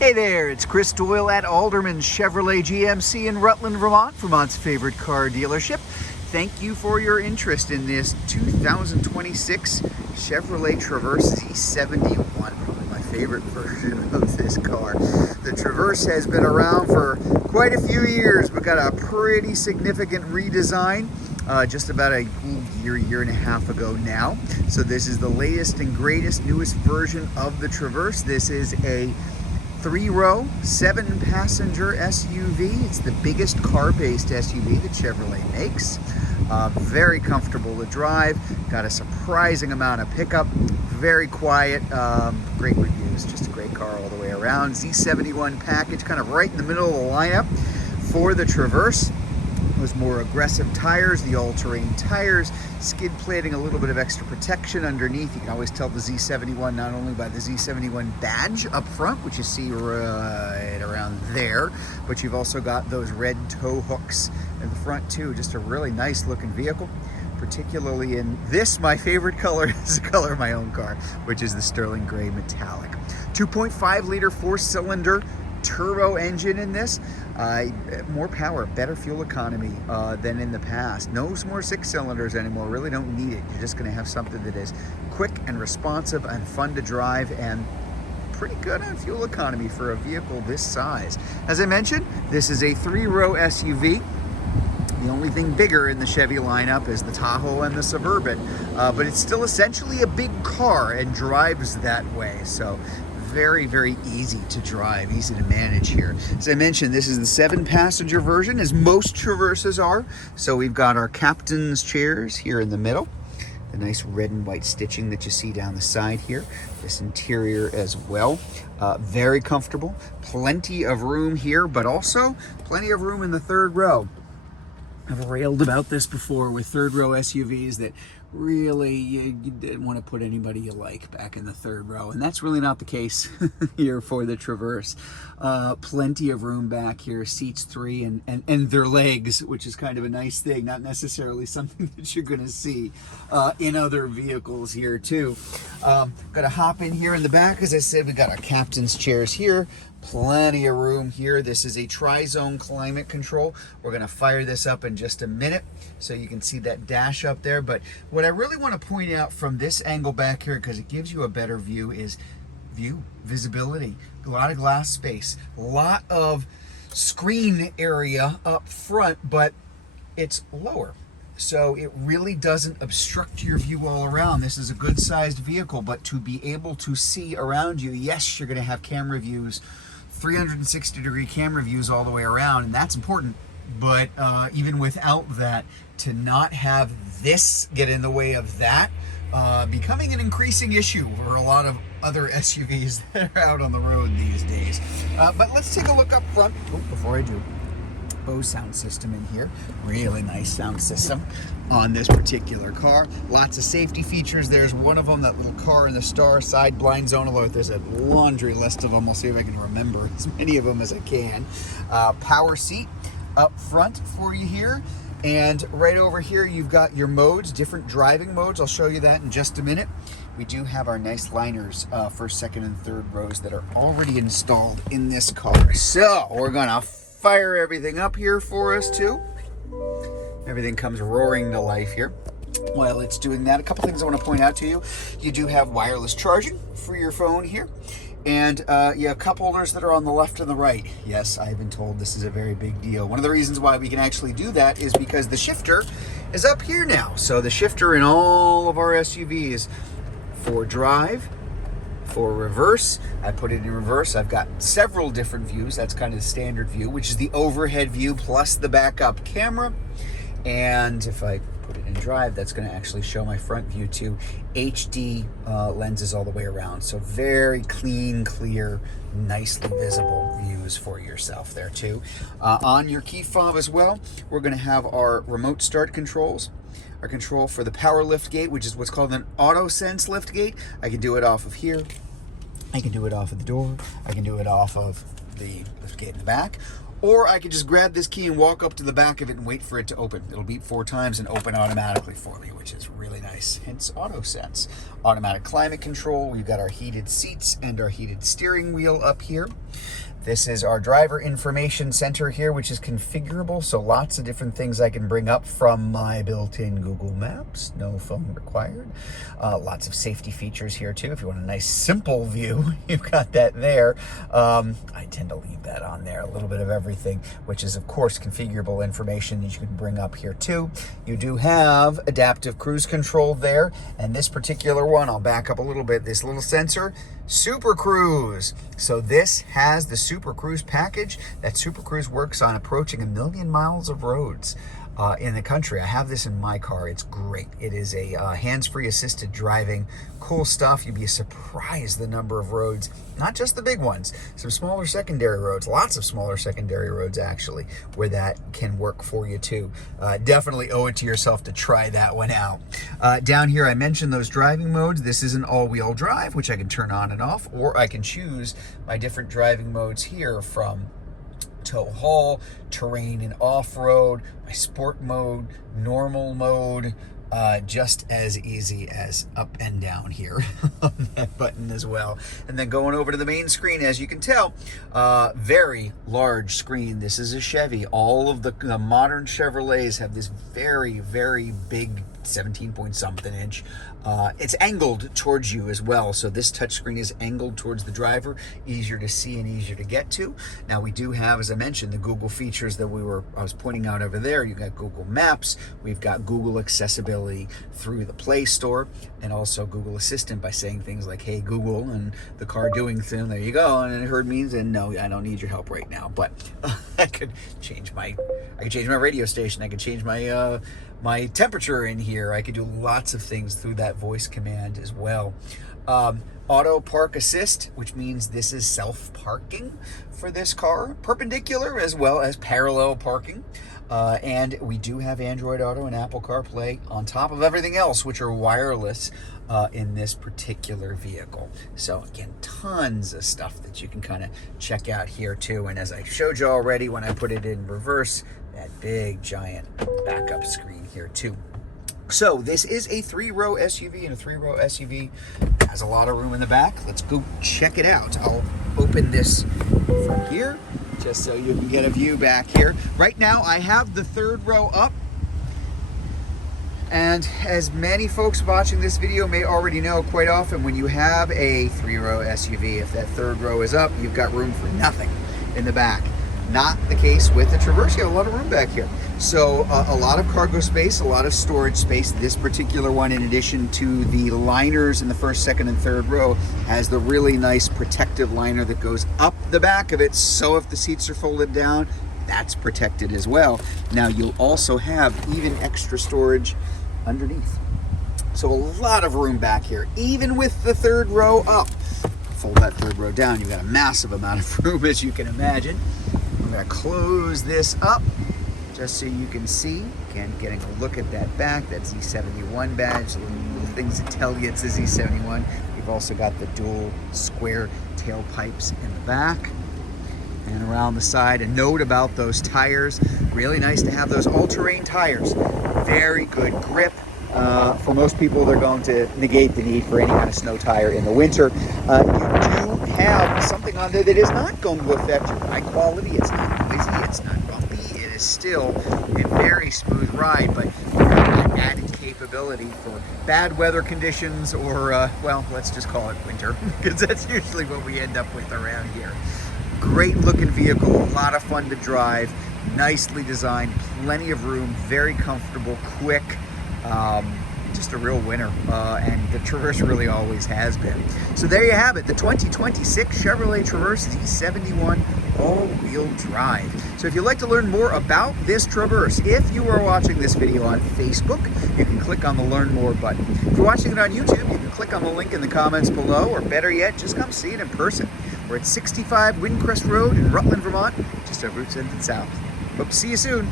Hey there, it's Chris Doyle at Alderman Chevrolet GMC in Rutland, Vermont, Vermont's favorite car dealership. Thank you for your interest in this 2026 Chevrolet Traverse Z71, probably my favorite version of this car. The Traverse has been around for quite a few years, but got a pretty significant redesign just about a year and a half ago now. So this is the latest and greatest, newest version of the Traverse. This is a 3-row, 7-passenger SUV. It's the biggest car-based SUV that Chevrolet makes. Very comfortable to drive. Got a surprising amount of pickup. Very quiet. Great reviews. Just a great car all the way around. Z71 package, kind of right in the middle of the lineup for the Traverse. Those more aggressive tires, the all-terrain tires, skid plating, a little bit of extra protection underneath. You can always tell the Z71 not only by the Z71 badge up front, which you see right around there, but you've also got those red tow hooks in the front too. Just a really nice looking vehicle, particularly in this, my favorite color is the color of my own car, which is the sterling gray metallic. 2.5 liter 4-cylinder turbo engine in this. More power, better fuel economy than in the past. No more 6 cylinders anymore. Really don't need it. You're just going to have something that is quick and responsive and fun to drive and pretty good on fuel economy for a vehicle this size. As I mentioned, this is a 3-row SUV. The only thing bigger in the Chevy lineup is the Tahoe and the Suburban, but it's still essentially a big car and drives that way. So very, very easy to drive, easy to manage here. As I mentioned, this is the 7-passenger version, as most Traverses are. So we've got our captain's chairs here in the middle, the nice red and white stitching that you see down the side here. This interior as well, very comfortable. Plenty of room here, but also plenty of room in the 3rd row. I've railed about this before with 3rd row SUVs that really you didn't want to put anybody you like back in the 3rd row, and that's really not the case here for the Traverse. Plenty of room back here, seats 3 and their legs, which is kind of a nice thing, not necessarily something that you're going to see in other vehicles here too. Got to hop in here in the back. As I said, we got our captain's chairs here. Plenty of room here. This is a tri-zone climate control. We're going to fire this up in just a minute so you can see that dash up there. But what I really want to point out from this angle back here, because it gives you a better view, is visibility. A lot of glass space, a lot of screen area up front, but it's lower. So it really doesn't obstruct your view all around. This is a good sized vehicle, but to be able to see around you, yes, you're going to have camera views, 360-degree camera views all the way around, and that's important. But even without that, to not have this get in the way of that, becoming an increasing issue for a lot of other SUVs that are out on the road these days. But let's take a look up front. Before I do, Bose sound system in here. Really nice sound system on this particular car. Lots of safety features. There's one of them, that little car in the star side blind zone alert. There's a laundry list of them. I'll see if I can remember as many of them as I can. Power seat up front for you here. And right over here, you've got your modes, different driving modes. I'll show you that in just a minute. We do have our nice liners for 2nd and 3rd rows that are already installed in this car. So we're gonna fire everything up here for us too. Everything comes roaring to life here. While it's doing that, a couple things I want to point out to you. You do have wireless charging for your phone here. And you have cup holders that are on the left and the right. Yes, I've been told this is a very big deal. One of the reasons why we can actually do that is because the shifter is up here now. So the shifter in all of our SUVs for drive, for reverse, I put it in reverse. I've got several different views. That's kind of the standard view, which is the overhead view plus the backup camera. And if I put it in drive, that's going to actually show my front view too. HD lenses all the way around. So very clean, clear, nicely visible views for yourself there too. On your key fob as well, we're going to have our remote start controls. Our control for the power lift gate, which is what's called an auto sense lift gate. I can do it off of here. I can do it off of the door. I can do it off of the liftgate in the back. Or I could just grab this key and walk up to the back of it and wait for it to open. It'll beep 4 times and open automatically for me, which is really nice. Hence auto sense. Automatic climate control. We've got our heated seats and our heated steering wheel up here. This is our driver information center here, which is configurable. So lots of different things I can bring up from my built-in Google Maps. No phone required. Lots of safety features here too. If you want a nice simple view, you've got that there. I tend to leave that on there. A little bit of everything, which is of course configurable information that you can bring up here too. You do have adaptive cruise control there. And this particular one, I'll back up a little bit. This little sensor, Super Cruise. So this has the Super Cruise package. That Super Cruise works on approaching 1 million miles of roads in the country. I have this in my car. It's great. It is a hands-free assisted driving. Cool stuff. You'd be surprised the number of roads, not just the big ones, some smaller secondary roads, lots of smaller secondary roads actually, where that can work for you too. Definitely owe it to yourself to try that one out. Down here I mentioned those driving modes. This is an all-wheel drive, which I can turn on and off, or I can choose my different driving modes here from tow haul, terrain and off-road, my sport mode, normal mode, just as easy as up and down here on that button as well. And then going over to the main screen, as you can tell, very large screen. This is a Chevy. All of the modern Chevrolets have this very, very big 17-point-something inch. It's angled towards you as well, so this touchscreen is angled towards the driver, easier to see and easier to get to. Now we do have, as I mentioned, the Google features that I was pointing out over there. You've got Google Maps, we've got Google accessibility through the Play Store, and also Google Assistant by saying things like, hey Google, and the car doing thing, there you go, and it heard me and no, I don't need your help right now, but I could change my radio station, I could change my temperature in here. I could do lots of things through that voice command as well. Auto park assist, which means this is self-parking for this car, perpendicular as well as parallel parking. And we do have Android Auto and Apple CarPlay on top of everything else, which are wireless in this particular vehicle. So again, tons of stuff that you can kind of check out here too. And as I showed you already, when I put it in reverse, that big giant backup screen here too. So this is a 3-row SUV, and a 3-row SUV has a lot of room in the back. Let's go check it out. I'll open this from here just so you can get a view back here. Right now I have the 3rd row up, and as many folks watching this video may already know, quite often when you have a 3-row SUV, if that 3rd row is up, you've got room for nothing in the back. Not the case with the Traverse. You have a lot of room back here. So a lot of cargo space, a lot of storage space. This particular one, in addition to the liners in the 1st, 2nd, and 3rd row, has the really nice protective liner that goes up the back of it. So if the seats are folded down, that's protected as well. Now you'll also have even extra storage underneath. So a lot of room back here, even with the 3rd row up. Fold that 3rd row down, you've got a massive amount of room, as you can imagine. I'm going to close this up just so you can see. Again, getting a look at that back, that Z71 badge, little things that tell you it's a Z71. You've also got the dual square tailpipes in the back and around the side. A note about those tires, really nice to have those all-terrain tires. Very good grip. For most people, they're going to negate the need for any kind of snow tire in the winter. You do have something on there that is not going to affect your ride quality. It's not noisy, it's not bumpy. It is still a very smooth ride, but you have that added capability for bad weather conditions, or, well, let's just call it winter, because that's usually what we end up with around here. Great looking vehicle, a lot of fun to drive, nicely designed, plenty of room, very comfortable, quick. Just a real winner, and the Traverse really always has been. So there you have it, the 2026 Chevrolet Traverse Z71 all-wheel drive. So if you'd like to learn more about this Traverse, if you are watching this video on Facebook, you can click on the Learn More button. If you're watching it on YouTube, you can click on the link in the comments below, or better yet, just come see it in person. We're at 65 Windcrest Road in Rutland, Vermont, just over Route 10 south. Hope to see you soon.